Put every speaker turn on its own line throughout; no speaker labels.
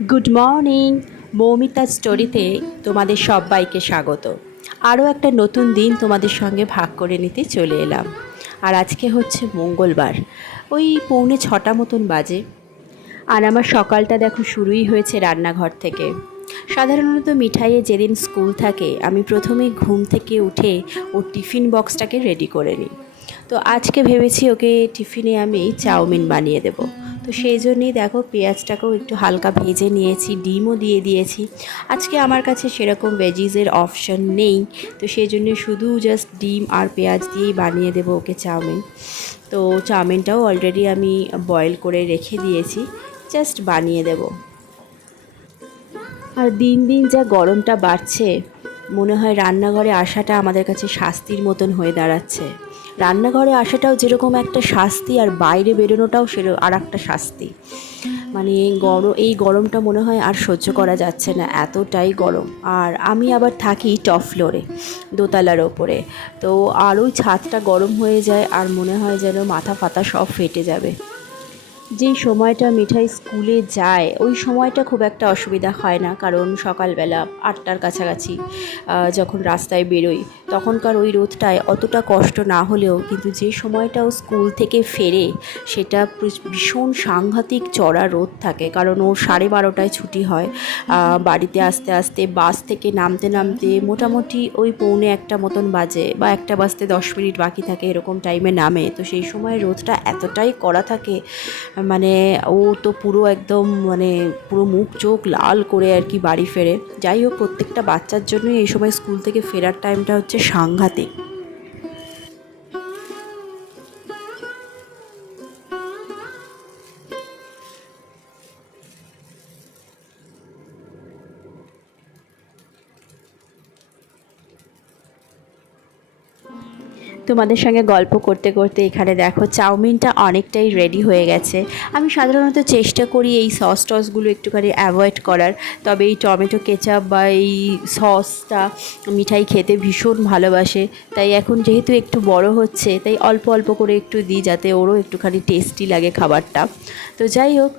Good morning Moumita স্টোরিতে তোমাদের সবাইকে স্বাগত। আরও একটা নতুন দিন তোমাদের সঙ্গে ভাগ করে নিতে চলে এলাম। আর আজকে হচ্ছে মঙ্গলবার, ওই পৌনে ছটা মতন বাজে। আর আমার সকালটা দেখো শুরুই হয়েছে রান্নাঘর থেকে। সাধারণত মিঠাইয়ে যেদিন স্কুল থাকে, আমি প্রথমেই ঘুম থেকে উঠে ওর টিফিন বক্সটাকে রেডি করে নিই। তো আজকে ভেবেছি ওকে টিফিনে আমি চাউমিন বানিয়ে দেব। তো সেই জন্যই দেখো পেঁয়াজটাকেও একটু হালকা ভেজে নিয়েছি, ডিমও দিয়ে দিয়েছি। আজকে আমার কাছে সেরকম ভেজিসের অপশান নেই, তো সেই জন্য শুধু জাস্ট ডিম আর পেঁয়াজ দিয়েই বানিয়ে দেবো ওকে চাউমিন। তো চাউমিনটাও অলরেডি আমি বয়েল করে রেখে দিয়েছি জাস্ট বানিয়ে দেবো। আর দিন দিন যা গরমটা বাড়ছে মনে হয় রান্নাঘরে আসাটা আমাদের কাছে শাস্তির মতন হয়ে দাঁড়াচ্ছে। রান্নাঘরে আসাটাও যেরকম একটা শাস্তি আর বাইরে বেরোনোটাও সেরকম আর একটা শাস্তি। মানে গরম এই গরমটা মনে হয় আর সহ্য করা যাচ্ছে না, এতটাই গরম। আর আমি আবার থাকি টপ ফ্লোরে, দোতলার ওপরে। তো আর ওই ছাদটা গরম হয়ে যায় আর মনে হয় যেন মাথা ফাতা সব ফেটে যাবে। যেই সময়টা মিঠাই স্কুলে যায়, ওই সময়টা খুব একটা অসুবিধা হয় না। কারণ সকালবেলা আটটার কাছাকাছি যখন রাস্তায় বেরোই, তখনকার ওই রোদটায় অতটা কষ্ট না হলেও কিন্তু যে সময়টা ও স্কুল থেকে ফেরে, সেটা ভীষণ সাংঘাতিক চড়া রোদ থাকে। কারণ ওর সাড়ে বারোটায় ছুটি হয়। বাড়িতে আস্তে আস্তে বাস থেকে নামতে নামতে মোটামুটি ওই পৌনে একটা মতন বাজে বা একটা বাজতে দশ মিনিট বাকি থাকে এরকম টাইমে নামে। তো সেই সময় রোদটা এতটাই কড়া থাকে মানে ও তো পুরো একদম মানে পুরো মুখ চোখ লাল করে আর কি বাড়ি ফেরে। যাই হোক, প্রত্যেকটা বাচ্চার জন্যই এই সময় স্কুল থেকে ফেরার টাইমটা হচ্ছে সাংঘাতিক। তোমাদের সঙ্গে গল্প করতে করতে এখানে দেখো চাউমিনটা অনেকটাই রেডি হয়ে গেছে। আমি সাধারণত চেষ্টা করি এই সস টসগুলো একটুখানি অ্যাভয়েড করার। তবে এই টমেটো কেচাপ বা এই সসটা মিঠাই খেতে ভীষণ ভালোবাসে। তাই এখন যেহেতু একটু বড় হচ্ছে, তাই অল্প অল্প করে একটু দিই যাতে ওরও একটুখানি টেস্টি লাগে খাবারটা। তো যাই হোক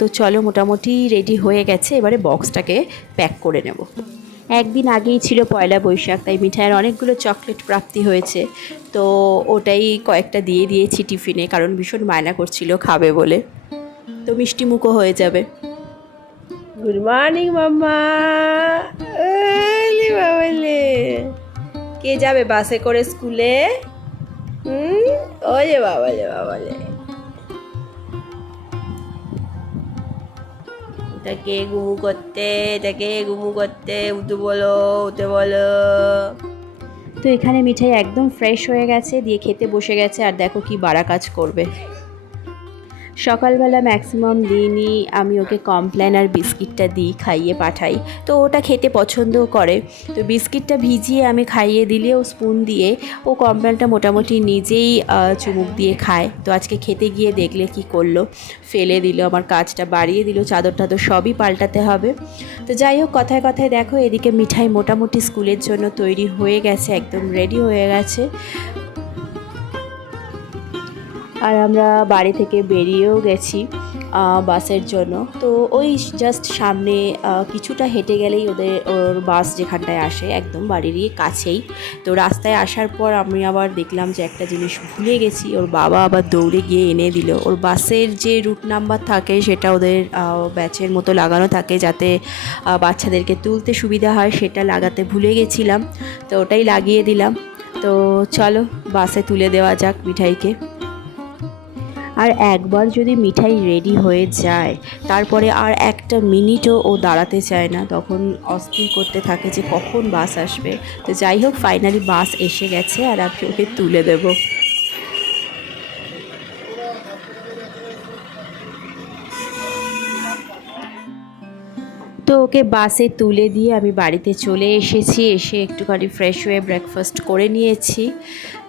তো চলো মোটামুটি রেডি হয়ে গেছে। এবারে বক্সটাকে প্যাক করে নেব। একদিন আগেই ছিল পয়লা বৈশাখ, তাই মিঠাইয়ের অনেকগুলো চকলেট প্রাপ্তি হয়েছে। তো ওটাই কয়েকটা দিয়ে দিয়েছি টিফিনে, কারণ ভীষণ মায়না করছিল খাবে বলে। তো মিষ্টি মুখো হয়ে যাবে।
গুড মর্নিং মাম্মা। কে যাবে বাসে করে স্কুলে? হুম? ওই যে বাবালে বাবালে তাকে গুমু করতে, তাকে গুমু করতে, উঠে বলো উঠে বলো।
তো এখানে মিঠাই একদম ফ্রেশ হয়ে গেছে, দিয়ে খেতে বসে গেছে, আর দেখো কি বাড়া কাজ করবে। সকালবেলা ম্যাক্সিমাম দিনই আমি ওকে কমপ্ল্যান আর বিস্কিটটা দিই, খাইয়ে পাঠাই। তো ওটা খেতে পছন্দও করে। তো বিস্কিটটা ভিজিয়ে আমি খাইয়ে দিলে ও স্পুন দিয়ে ও কমপ্ল্যানটা মোটামুটি নিজেই চুমুক দিয়ে খায়। তো আজকে খেতে গিয়ে দেখলে কি করল? ফেলে দিল, আমার কাজটা বাড়িয়ে দিল, চাদর টাদর সবই পাল্টাতে হবে। তো যাই হোক, কথায় কথায় দেখো, এদিকে মিঠাই মোটামুটি স্কুলের জন্য তৈরি হয়ে গেছে, একদম রেডি হয়ে গেছে। আর আমরা বাড়ি থেকে বেরিয়েও গেছি বাসের জন্য। তো ওই জাস্ট সামনে কিছুটা হেঁটে গেলেই ওদের, ওর বাস যেখানটায় আসে, একদম বাড়িরই কাছেই। তো রাস্তায় আসার পর আমি আবার দেখলাম যে একটা জিনিস ভুলে গেছি, ওর বাবা আবার দৌড়ে গিয়ে এনে দিল। ওর বাসের যে রুট নাম্বার থাকে সেটা ওদের ব্যাচের মতো লাগানো থাকে যাতে বাচ্চাদেরকে তুলতে সুবিধা হয়, সেটা লাগাতে ভুলে গেছিলাম। তো ওটাই লাগিয়ে দিলাম। তো চলো বাসে তুলে দেওয়া যাক মিঠাইকে। আর একবার যদি মিঠাই রেডি হয়ে যায়, তারপরে আর একটা মিনিটও ও দাঁড়াতে চায় না। তখন অস্থির করতে থাকে যে কখন বাস আসবে। তো যাই হোক ফাইনালি বাস এসে গেছে আর আমি ওকে তুলে দেবো। তো ওকে বাসে তুলে দিয়ে আমি বাড়িতে চলে এসেছি। এসে একটুখানি ফ্রেশ হয়ে ব্রেকফাস্ট করে নিয়েছি।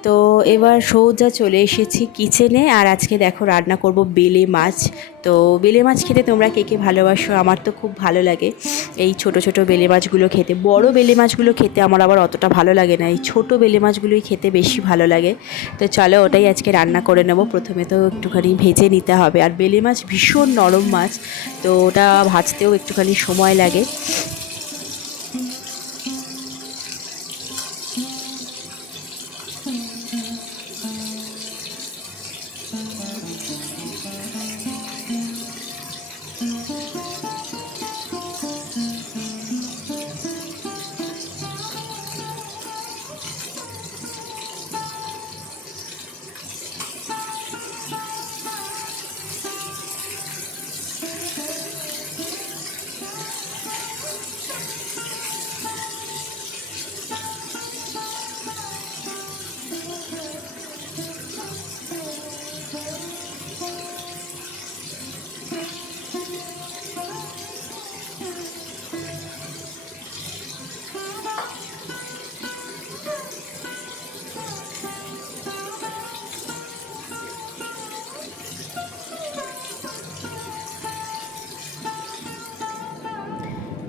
তো এবার সৌজা চলে এসেছি কিচেনে আর আজকে দেখো রান্না করব বেলে মাছ। তো বেলে মাছ খেতে তোমরা কে কে ভালোবাসো? আমার তো খুব ভালো লাগে এই ছোট ছোট বেলে মাছগুলো খেতে। বড় বেলে মাছগুলো খেতে আমার আবার অতটা ভালো লাগে না। এই ছোট বেলে মাছগুলোই খেতে বেশি ভালো লাগে। তো চলো ওটাই আজকে রান্না করে নেব। প্রথমে তো একটুখানি ভেজে নিতে হবে। আর বেলে মাছ ভীষণ নরম মাছ। তো ওটা ভাজতেও একটুখানি সময় লাগে।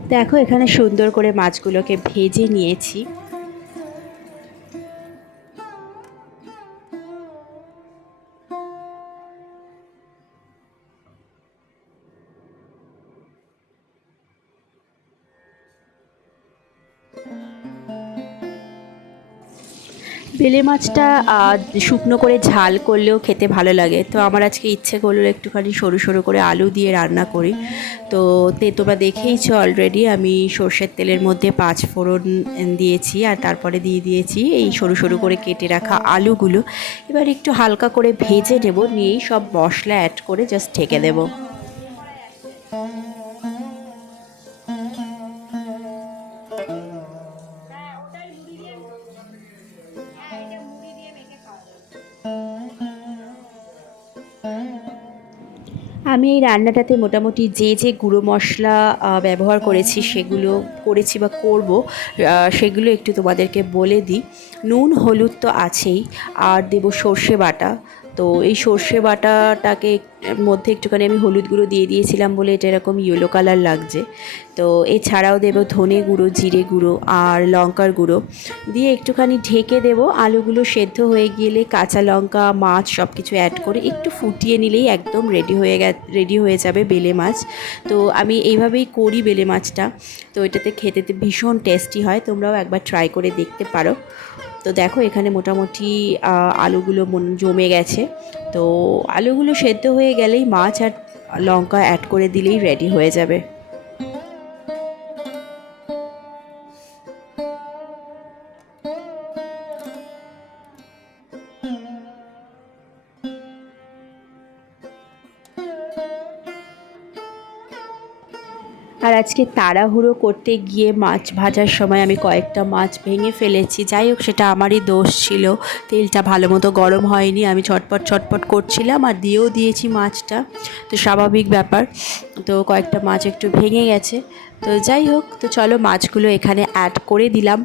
দেখো এখানে সুন্দর করে মাছগুলোকে ভেজে নিয়েছি। বেলে মাছটা শুকনো করে ঝাল করলেও খেতে ভালো লাগে। তো আমার আজকে ইচ্ছে করল একটুখানি সরু সরু করে আলু দিয়ে রান্না করি। তো তে, তোমরা দেখেইছো অলরেডি আমি সর্ষের তেলের মধ্যে পাঁচ ফোড়ন দিয়েছি আর তারপরে দিয়ে দিয়েছি এই সরু সরু করে কেটে রাখা আলুগুলো। এবার একটু হালকা করে ভেজে নেব, নিয়েই সব মশলা অ্যাড করে জাস্ট ঢেকে দেবো। আমি এই রান্নাটাতে মোটামুটি যে যে গুঁড়ো মশলা ব্যবহার করেছি সেগুলো করেছি বা করব সেগুলো একটু তোমাদেরকে বলে দিই। নুন হলুদ তো আছেই আর দেব সর্ষে বাটা। তো এই সর্ষে বাটাটাকে মধ্যে একটুখানি আমি হলুদ গুঁড়ো দিয়ে দিয়েছিলাম বলে এটা এরকম ইয়েলো কালার লাগছে। তো এছাড়াও দেবো ধনে গুঁড়ো, জিরে গুঁড়ো আর লঙ্কার গুঁড়ো। দিয়ে একটুখানি ঢেকে দেবো। আলুগুলো সেদ্ধ হয়ে গেলে কাঁচা লঙ্কা, মাছ সব কিছু অ্যাড করে একটু ফুটিয়ে নিলেই একদম রেডি হয়ে গে রেডি হয়ে যাবে বেলে মাছ। তো আমি এইভাবেই করি বেলে মাছটা। তো এটাতে খেতে ভীষণ টেস্টি হয়। তোমরাও একবার ট্রাই করে দেখতে পারো। তো দেখো, এখানে মোটামুটি আলুগুলো জমে গেছে। তো আলুগুলো সেদ্ধ হয়ে গেলেই মাছ আর লঙ্কা অ্যাড করে দিলেই রেডি হয়ে যাবে। আজকে তাড়াহুড়ো করতে গিয়ে মাছ ভাজার সময় আমি কয়েকটা মাছ ভেঙে ফেলেছি। যাই হোক, সেটা আমারই দোষ ছিল। তেলটা ভালো মতো গরম হয়নি, আমি ছটপট ছটপট করছিলাম আর দিয়েও দিয়েছি মাছটা। তো স্বাভাবিক ব্যাপার। তো কয়েকটা মাছ একটু ভেঙে গেছে। তো যাই হোক, তো চলো মাছগুলো এখানে অ্যাড করে দিলাম।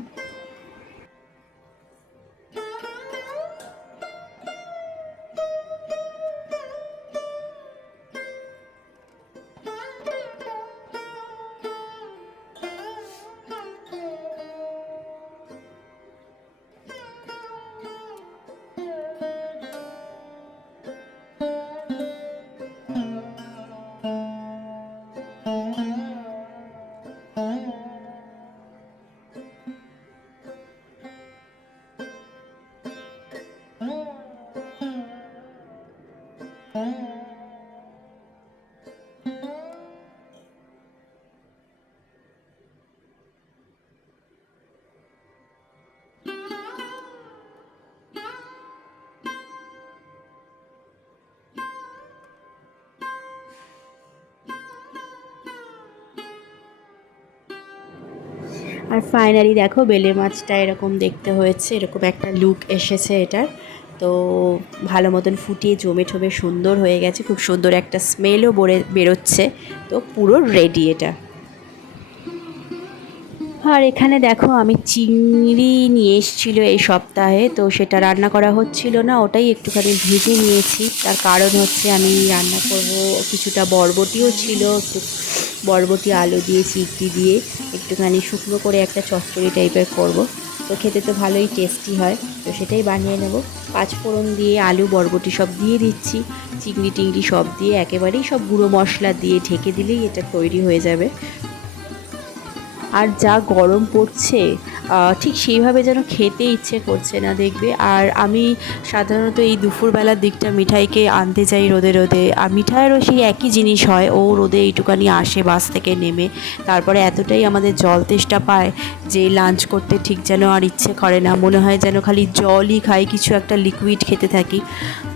আর ফাইনালি দেখো বেলে মাছটা এরকম দেখতে হয়েছে এরকম একটা লুক এসেছে এটার। তো ভালো মতন ফুটিয়ে জমে ঠমে সুন্দর হয়ে গেছে। খুব সুন্দর একটা স্মেলও বরে বেরোচ্ছে। তো পুরো রেডি এটা। আর এখানে দেখো আমি চিংড়ি নিয়ে এসেছিল এই সপ্তাহে। তো সেটা রান্না করা হচ্ছিল না, ওটাই একটুখানি ভেজে নিয়েছি। তার কারণ হচ্ছে আমি রান্না করব, কিছুটা বরবটিও ছিল, একটু বরবটি, আলু দিয়ে চিংড়ি দিয়ে একটুখানি শুকনো করে একটা চচ্চড়ি টাইপের করব। তো খেতে তো ভালোই টেস্টি হয়। তো সেটাই বানিয়ে নেব। পাঁচফোড়ন দিয়ে আলু, বরবটি সব দিয়ে দিচ্ছি। চিংড়ি টিংড়ি সব দিয়ে একেবারেই সব গুঁড়ো মশলা দিয়ে ঢেকে দিলেই এটা তৈরি হয়ে যাবে। আর যা গরম পড়ছে ঠিক সেইভাবে যেন খেতে ইচ্ছে করছে না দেখবে। আর আমি সাধারণত এই দুপুরবেলার দিকটা মিঠাইকে আনতে যাই রোদে রোদে। আর মিঠাইয়েরও সেই একই জিনিস হয়, ও রোদে এইটুকানি আসে বাস থেকে নেমে। তারপরে এতটাই আমাদের জল তেষ্টা পায় যে লাঞ্চ করতে ঠিক যেন আর ইচ্ছে করে না। মনে হয় যেন খালি জলই খাই, কিছু একটা লিকুইড খেতে থাকি।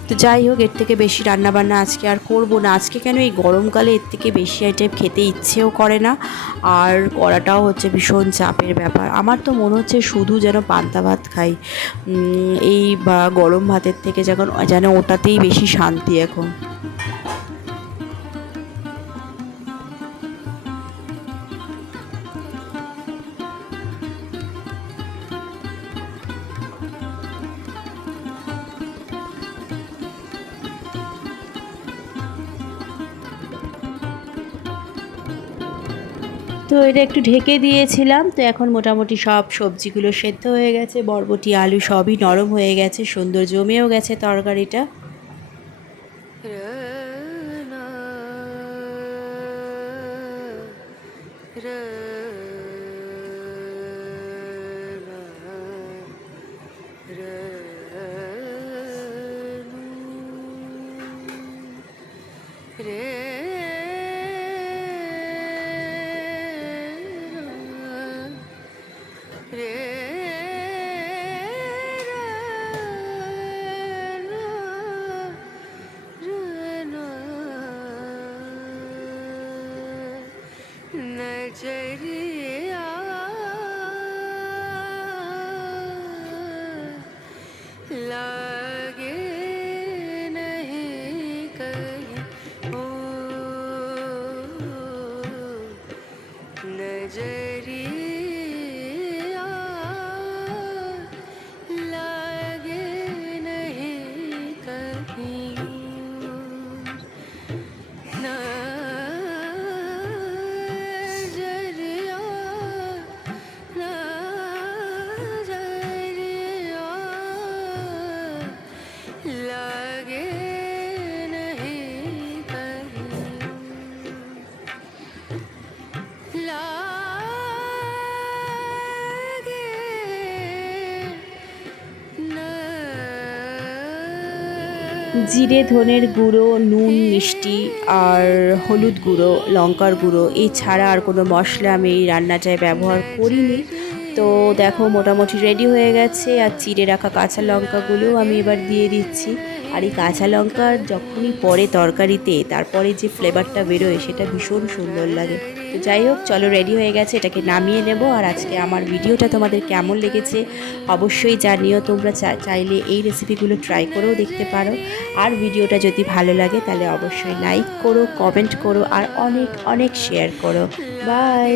তো যাই হোক, এর থেকে বেশি রান্নাবান্না আজকে আর করব না। আজকে কেন এই গরমকালে এর থেকে বেশি আইটেম খেতে ইচ্ছেও করে না? আর করাটাও হচ্ছে ভীষণ চাপের ব্যাপার। আমার তো মনে হচ্ছে শুধু যেন পান্তা ভাত খাই। এই গরম ভাতের থেকে যখন, যেন ওটাতেই বেশি শান্তি এখন। এটা একটু ঢেকে দিয়েছিলাম, তো এখন মোটামুটি সব সবজিগুলো সেদ্ধ হয়ে গেছে, বরবটি, আলু সবই নরম হয়ে গেছে, সুন্দর জমেও গেছে তরকারিটা। জিরে, ধনের গুঁড়ো, নুন, মিষ্টি আর হলুদ গুঁড়ো, লঙ্কার গুঁড়ো। এই ছাড়া আর কোনো মশলা আমি এই রান্নাটায় ব্যবহার করিনি। তো দেখো, মোটামুটি রেডি হয়ে গেছে। আর চিড়ে রাখা কাঁচা লঙ্কাগুলোও আমি এবার দিয়ে দিচ্ছি। আর এই কাঁচা লঙ্কা যখনই পরে তরকারিতে, তারপরে যে ফ্লেভারটা বেরোয়, সেটা ভীষণ সুন্দর লাগে। তো যাই হোক, চলো রেডি হয়ে গেছে, এটাকে নামিয়ে নেব। আর আজকে আমার ভিডিওটা তোমাদের কেমন লেগেছে অবশ্যই জানিও তোমরা। চাইলে এই রেসিপিগুলো ট্রাই করেও দেখতে পারো। আর ভিডিওটা যদি ভালো লাগে, তাহলে অবশ্যই লাইক করো কমেন্ট করো, আর অনেক অনেক শেয়ার করো। বাই